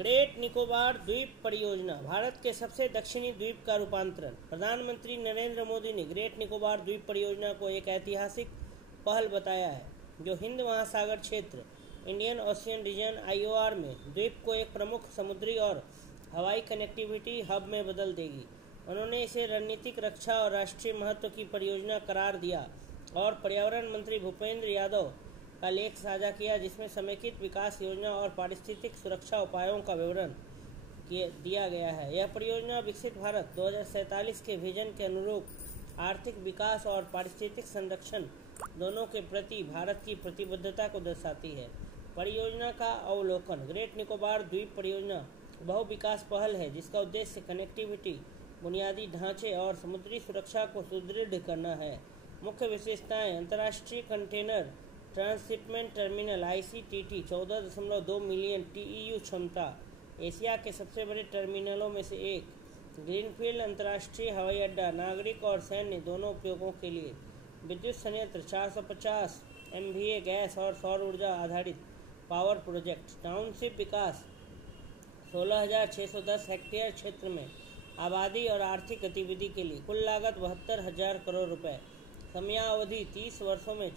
Great Nicobar द्वीप परियोजना भारत के सबसे दक्षिणी द्वीप का रूपांतरण। प्रधानमंत्री नरेंद्र मोदी ने ग्रेट निकोबार द्वीप परियोजना को एक ऐतिहासिक पहल बताया है जो हिंद महासागर क्षेत्र इंडियन ओशियन रीजन (IOR) में द्वीप को एक प्रमुख समुद्री और हवाई कनेक्टिविटी हब में बदल देगी। उन्होंने इसे रणनीतिक रक्षा और राष्ट्रीय महत्व की परियोजना करार दिया और पर्यावरण मंत्री भूपेंद्र यादव का लेख साझा किया जिसमें समेकित विकास योजना और पारिस्थितिक सुरक्षा उपायों का विवरण दिया गया है। यह परियोजना विकसित भारत 2047 के विजन के अनुरूप आर्थिक विकास और पारिस्थितिक संरक्षण दोनों के प्रति भारत की प्रतिबद्धता को दर्शाती है। परियोजना का अवलोकन। ग्रेट निकोबार द्वीप परियोजना बहुविकास पहल है जिसका उद्देश्य कनेक्टिविटी, बुनियादी ढांचे और समुद्री सुरक्षा को सुदृढ़ करना है। मुख्य विशेषताएं: अंतर्राष्ट्रीय container transshipment terminal (ICTT) 14.2 million TEU क्षमता, एशिया के सबसे बड़े टर्मिनलों में से एक। ग्रीनफील्ड अंतर्राष्ट्रीय हवाई अड्डा, नागरिक और सैन्य दोनों उपयोगों के लिए। विद्युत संयंत्र, 450 MVA गैस और सौर ऊर्जा आधारित पावर प्रोजेक्ट। टाउनशिप विकास, 16,610 हेक्टेयर क्षेत्र में आबादी और आर्थिक गतिविधि के लिए। कुल लागत 72,000 करोड़ रुपए। समयावधि 30 वर्षों में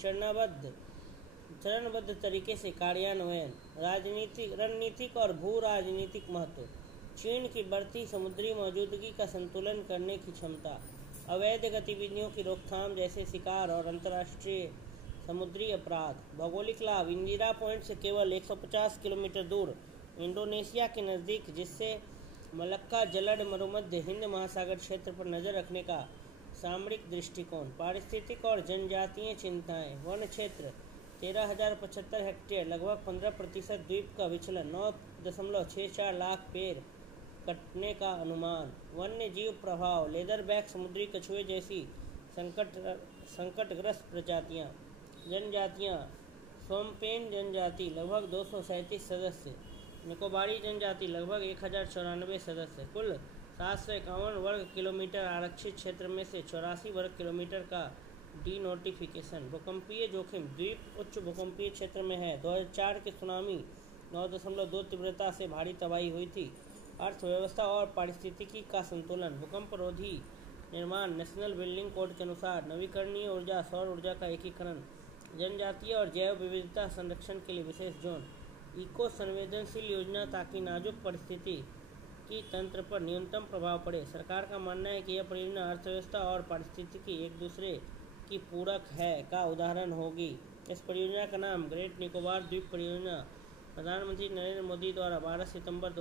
चरणबद्ध तरीके से कार्यान्वयन। रणनीतिक और भू राजनीतिक महत्व। चीन की बढ़ती समुद्री मौजूदगी का संतुलन करने की क्षमता। अवैध गतिविधियों की रोकथाम जैसे शिकार और अंतर्राष्ट्रीय समुद्री अपराध। भौगोलिक लाभ। इंदिरा पॉइंट से केवल 150 किलोमीटर दूर, इंडोनेशिया के नज़दीक, जिससे मलक्का जलद मरुमध्य हिंद महासागर क्षेत्र पर नजर रखने का सामरिक दृष्टिकोण। पारिस्थितिक और जनजातीय चिंताएं। वन क्षेत्र 13,075 हेक्टेयर, लगभग 15% द्वीप का विचलन। 9.64 लाख पेड़ कटने का अनुमान। वन्य जीव प्रभाव। लेदरबैक समुद्री कछुए जैसी संकटग्रस्त प्रजातियां। जनजातियां। शोम्पेन जनजाति, लगभग 237 सदस्य। निकोबारी जनजाति, लगभग 1094 सदस्य। कुल 751 वर्ग किलोमीटर आरक्षित क्षेत्र में से 84 वर्ग किलोमीटर का डीनोटिफिकेशन। भूकंपीय जोखिम। द्वीप उच्च भूकंपीय क्षेत्र में है। 2004 के सुनामी 9.2 तीव्रता से भारी तबाही हुई थी। अर्थव्यवस्था और पारिस्थितिकी का संतुलन। भूकंप रोधी निर्माण। नेशनल बिल्डिंग कोड के अनुसार नवीकरणीय ऊर्जा, सौर ऊर्जा का एकीकरण। जनजातीय और जैव विविधता संरक्षण के लिए विशेष जोन। इको संवेदनशील योजना ताकि नाजुक परिस्थिति की तंत्र पर न्यूनतम प्रभाव पड़े। सरकार का मानना है कि यह परियोजना अर्थव्यवस्था और पारिस्थितिकी एक दूसरे की पूरक है का उदाहरण होगी। इस परियोजना का नाम ग्रेट निकोबार द्वीप परियोजना प्रधानमंत्री नरेंद्र मोदी द्वारा 12 सितंबर